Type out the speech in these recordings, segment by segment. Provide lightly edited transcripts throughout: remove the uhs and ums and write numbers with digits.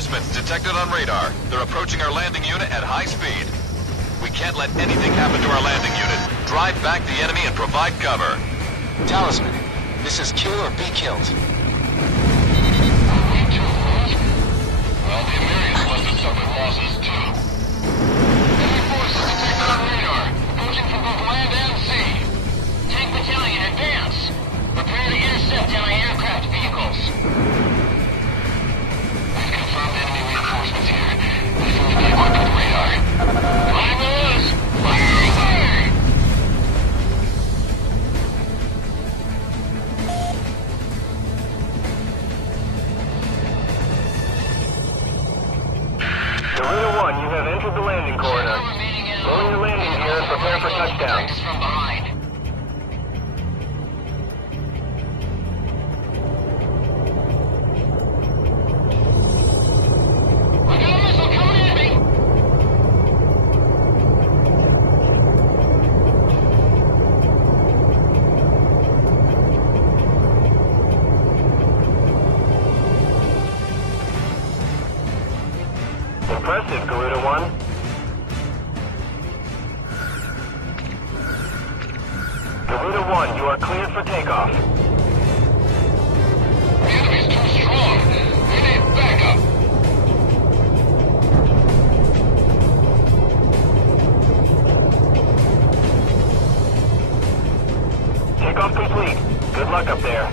reinforcements detected on radar. They're approaching our landing unit at high speed. We can't let anything happen to our landing unit. Drive back the enemy and provide cover. Talisman, this is kill or be killed. Well, the Americans must have suffered losses too. Enemy forces detected on radar, approaching from both land and sea. Tank battalion, advance! Prepare to intercept anti-aircraft vehicles. We've confirmed enemy reinforcements here. They seem to be equipped with radar. Fire those! Fire away! Garuda 1, you have entered the landing corridor. Lower your landing gear and prepare for touchdown. Protect us from behind. We got a missile coming at me! Impressive, Garuda 1. Garuda 1, you are cleared for takeoff. The enemy's too strong. We need backup. Takeoff complete. Good luck up there.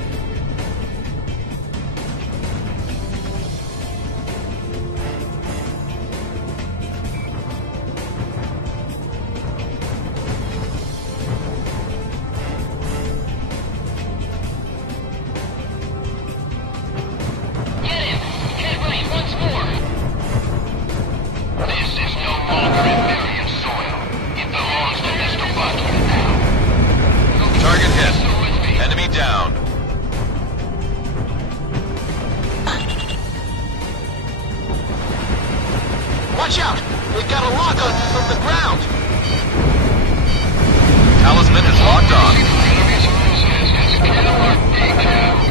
Get him! Get right once more! This is no longer Imperial soil. It belongs to Mr. Butler now. Target hit. So with me. Enemy down. Watch out! We've got a lock on you from the ground! Talisman is locked on. Enemy's forces is kill or be killed.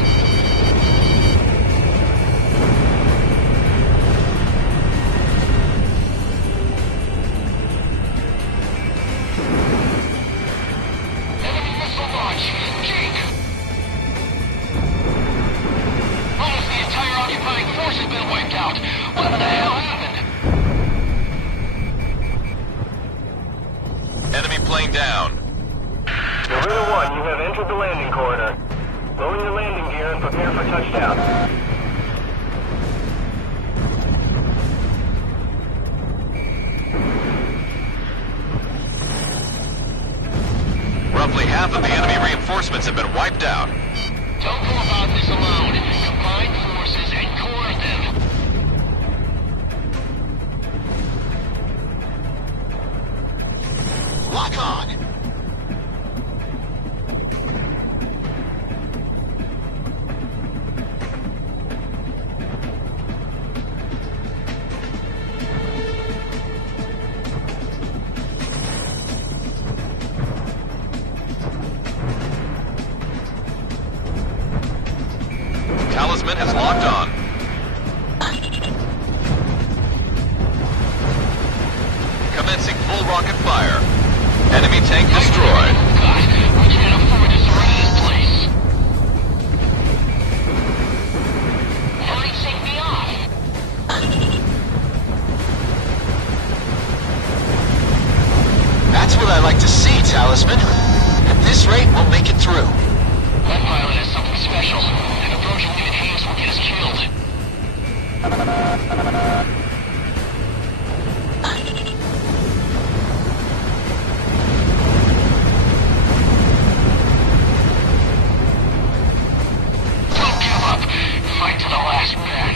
Enemy missile launch. Jake! Almost the entire occupying force has been wiped out. What the hell happened? Enemy plane down. Garuda 1, you have entered the landing corridor. Lower your landing gear and prepare for touchdown. Roughly half of the enemy reinforcements have been wiped out. Don't go about this alone. Combine forces and core them. Lock on! Talisman is locked on. Commencing full rocket fire. Enemy tank destroyed. God, we can't afford to surrender this place. Hurry, take me off. That's what I like to see, Talisman. At this rate, we'll make it through. That pilot is something special. An approaching unit Hayes will get us killed. Don't give up. Fight to the last man.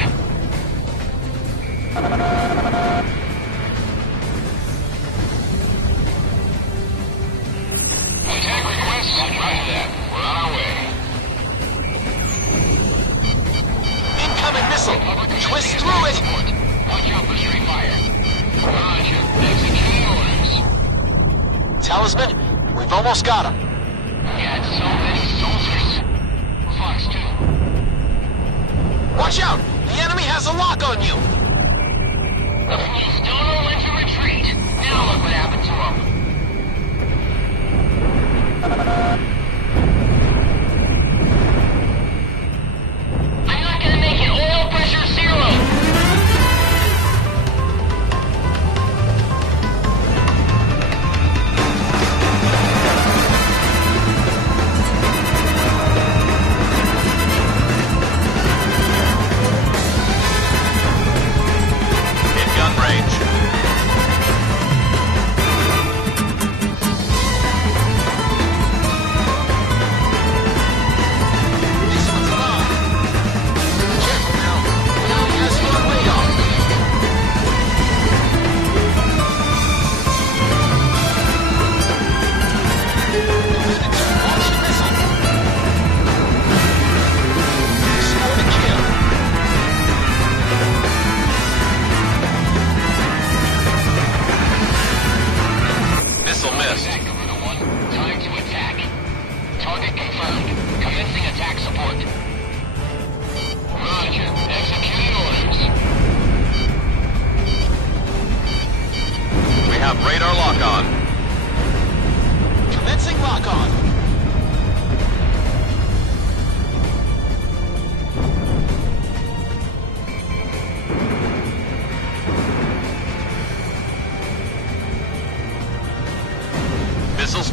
Attack request. Roger that. We're on our way. Incoming missile! Twist through it! Watch out for street fire. Roger. Executing orders. Talisman, we've almost got him. We had so many soldiers. Fox 2. Watch out! The enemy has a lock on you!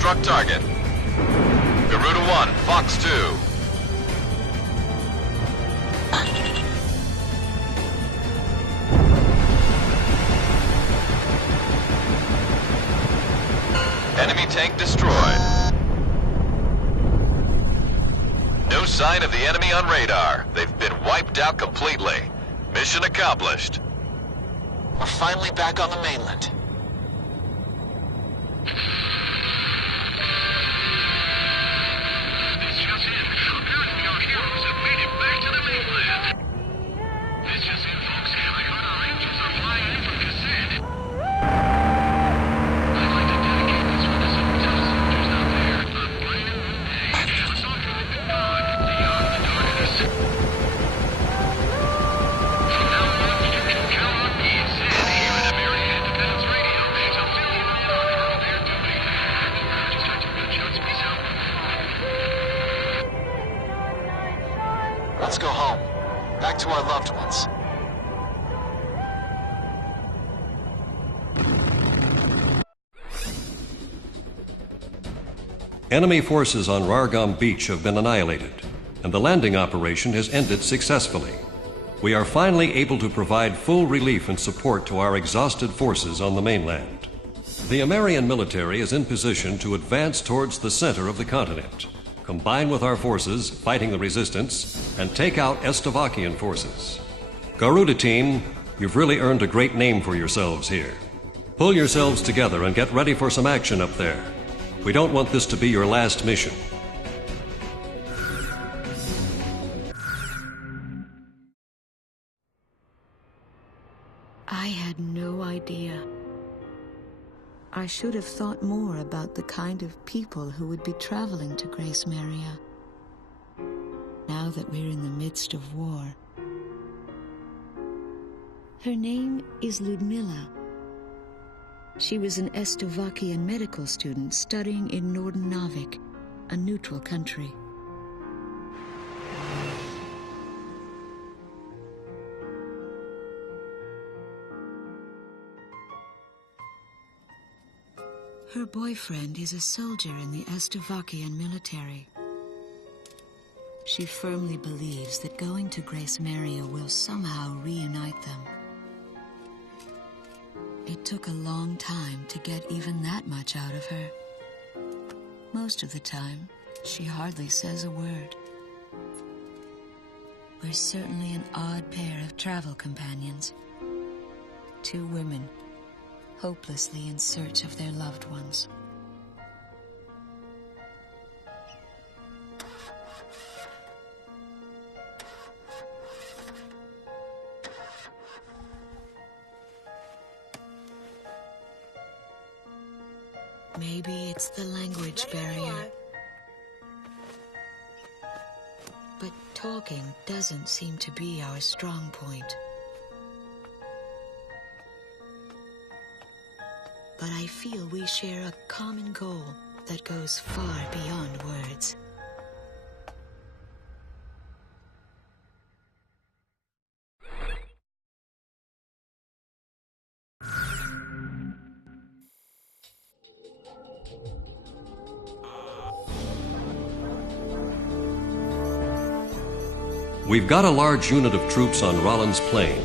struck target. Garuda 1, Fox 2. Enemy tank destroyed. No sign of the enemy on radar. They've been wiped out completely. Mission accomplished. We're finally back on the mainland. This just in. Apparently our heroes have made it back to the mainland. This just in, folks. I heard our angels are flying in from Cassette. I'd like to dedicate this one to some tough soldiers out there. A brand new day. A soldier who've been gone beyond the darkness. From now on, you can count on me, Sid, here at American Independence Radio, to fill you in on how they're doing. Just try to good shots. Peace out. Let's go home. Back to our loved ones. Enemy forces on Rargam Beach have been annihilated, and the landing operation has ended successfully. We are finally able to provide full relief and support to our exhausted forces on the mainland. The American military is in position to advance towards the center of the continent, combine with our forces fighting the resistance, and take out Estavakian forces. Garuda team, you've really earned a great name for yourselves here. Pull yourselves together and get ready for some action up there. We don't want this to be your last mission. I had no idea. I should have thought more about the kind of people who would be traveling to Grace Maria. Now that we're in the midst of war. Her name is Ludmila. She was an Estavakian medical student studying in Northern Navik, a neutral country. Her boyfriend is a soldier in the Estavakian military. She firmly believes that going to Grace Maria will somehow reunite them. It took a long time to get even that much out of her. Most of the time, she hardly says a word. We're certainly an odd pair of travel companions. Two women, hopelessly in search of their loved ones. Maybe it's the language barrier. But talking doesn't seem to be our strong point. But I feel we share a common goal that goes far beyond words. We've got a large unit of troops on Rollins Plain,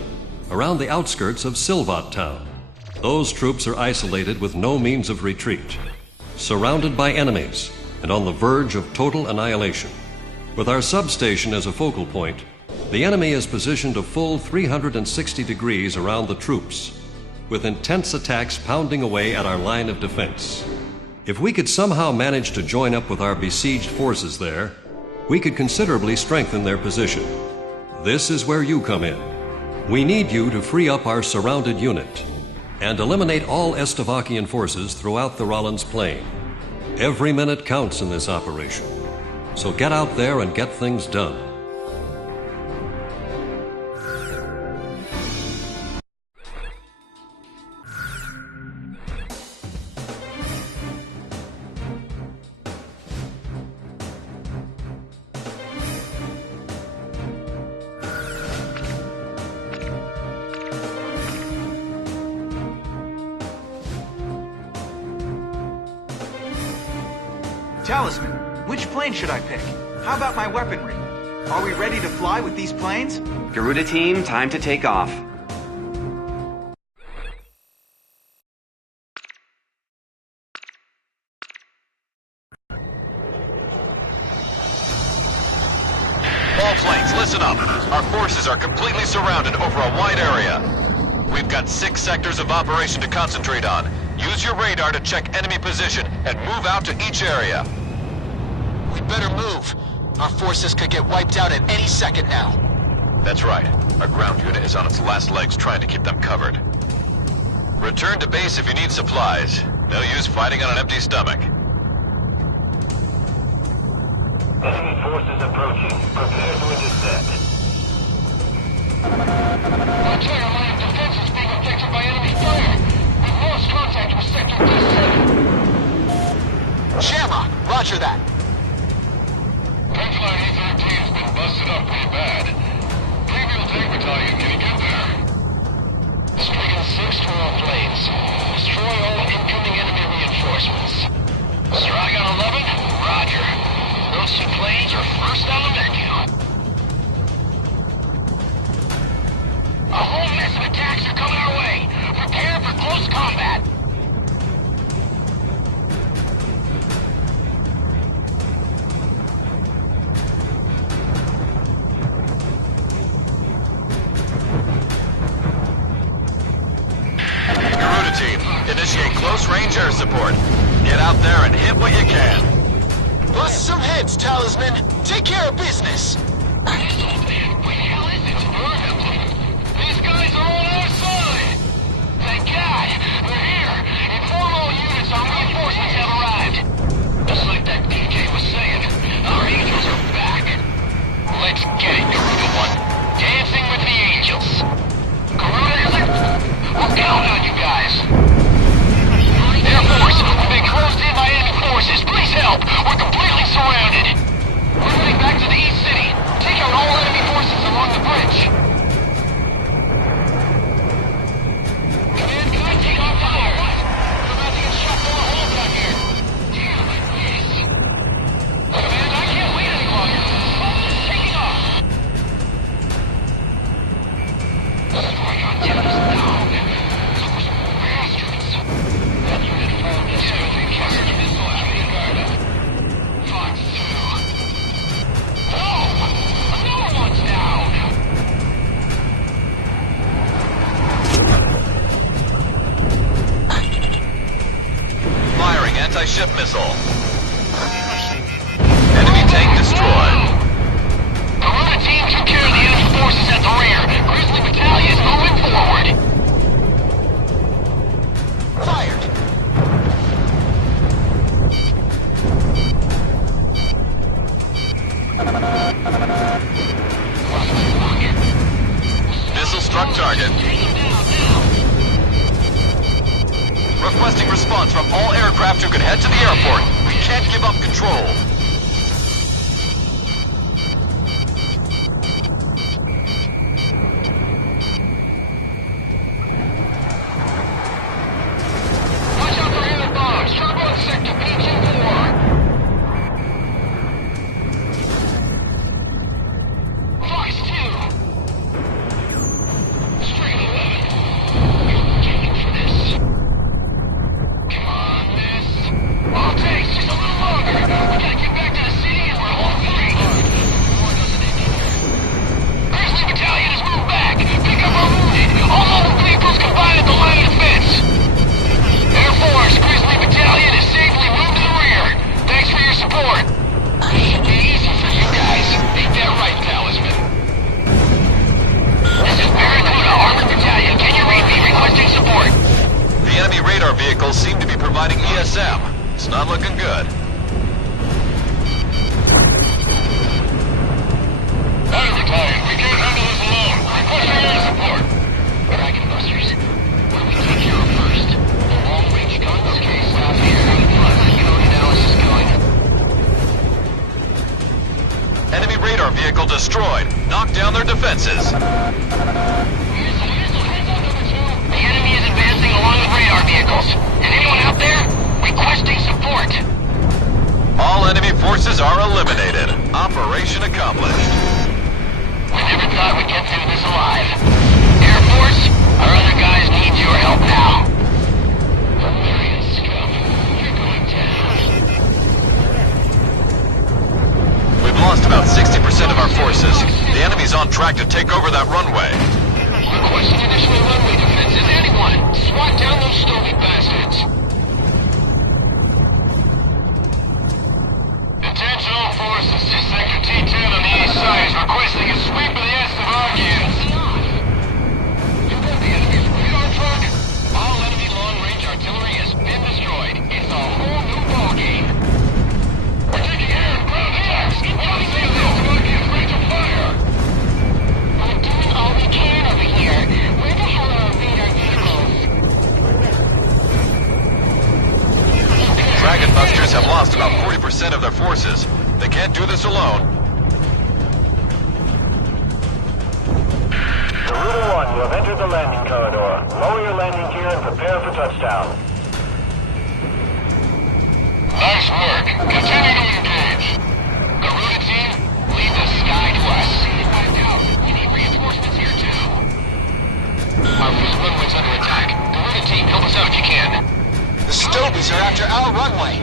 around the outskirts of Silvat town. Those troops are isolated with no means of retreat, surrounded by enemies, and on the verge of total annihilation. With our substation as a focal point, the enemy is positioned a full 360 degrees around the troops, with intense attacks pounding away at our line of defense. If we could somehow manage to join up with our besieged forces there, we could considerably strengthen their position. This is where you come in. We need you to free up our surrounded unit and eliminate all Estavakian forces throughout the Rollins Plain. Every minute counts in this operation, so get out there and get things done. Talisman, which plane should I pick? How about my weaponry? Are we ready to fly with these planes? Garuda team, time to take off. All planes, listen up. Our forces are completely surrounded over a wide area. We've got 6 sectors of operation to concentrate on. Use your radar to check enemy position and move out to each area. We better move. Our forces could get wiped out at any second now. That's right. Our ground unit is on its last legs trying to keep them covered. Return to base if you need supplies. No use fighting on an empty stomach. Enemy forces approaching. Prepare to intercept. Our entire line of defense is being affected by enemy fire. We've lost contact with Sector D7. Shamrock, roger that. Pipeline E13 has been busted up pretty bad. Premium tank battalion, can you get there? Striking 6 for all planes. Destroy all incoming enemy reinforcements. Striking 11? Roger. Those 2 planes are first on the menu. A whole mess of attacks are coming our way. Prepare for close combat. Garuda team, initiate close-range air support. Get out there and hit what you can. Bust some heads, Talisman. Take care of business. What the hell is it? These guys are on our side! Thank God! They're here! Inform all units our reinforcements have arrived! Just like that PJ was saying, our angels are back! Let's get it, Garuda 1. Dancing with the angels! Garuda, is it? We're counting on you guys! Air Force, we've been closed in by enemy forces! Please help! We're completely surrounded! We're heading back to the East City! Take out all enemy forces along the bridge! Command, can I take off fire? We're about to get shot through a hole back here! Damn it, yes! Command, I can't wait any longer! It's taking off! Strike on Thames down! Those bastards! That unit formed a smoothing trusted missile after the Garda. Fox 2. Oh! Another one's down! Firing anti-ship missile. Enemy tank destroyed. Garuda team took care of the enemy forces at the rear. Grizzly Battalion is moving forward. Fired. Missile struck target. Requesting response from all aircraft who can head to the airport. We can't give up control. Watch out for air bombs. Drop on Sector P24. Fox 2. Straight 11. You're taking for this. Come on, miss. All takes just a little longer. We gotta get back to the city and we're home free. War doesn't end here. Grizzly Battalion has moved back. Pick up our wounded. All mobile vehicles combined at the line of defense. Air Force, Grizzly Battalion is safely moved to the rear. Thanks for your support. Easy for you guys. Ain't that right, Talisman? This is Barracuda, Armored Battalion. Can you read me? Requesting support. The enemy radar vehicles seem to be providing ESM. It's not looking good. Armored Battalion, we can't handle this alone. Requesting air support. Dragon Busters. What do we take care of first? The long-range guns? Okay, stop here. Unit analysis going. Enemy radar vehicle destroyed. Knock down their defenses. The enemy is advancing along with radar vehicles. Is anyone out there? Requesting support. All enemy forces are eliminated. Operation accomplished. We never thought we'd get through this alive. Air Force, our other guys need your help now. Barbarian scum, you're going down. We've lost about 60% of our forces. The enemy's on track to take over that runway. Requesting additional runway defenses. Anyone, swat down those Stovey bastards. Attention all forces. Sector T10 on the east side is requesting a sweep of the S of Arcans. You got the enemy's radar truck? All enemy long-range artillery has been destroyed. It's a whole new ballgame. We're taking air and ground attacks. All the sails of Arcans ready to fire. We're doing all we can over here. Where the hell are our radar vehicles? Dragon Busters have lost about 40% of their forces. They can't do this alone. Garuda 1, you have entered the landing corridor. Lower your landing gear and prepare for touchdown. Nice work. Continue to engage. Garuda team, leave the sky to us. We need reinforcements here too. Our first runway's under attack. Garuda team, help us out if you can. The Stobies are after our runway.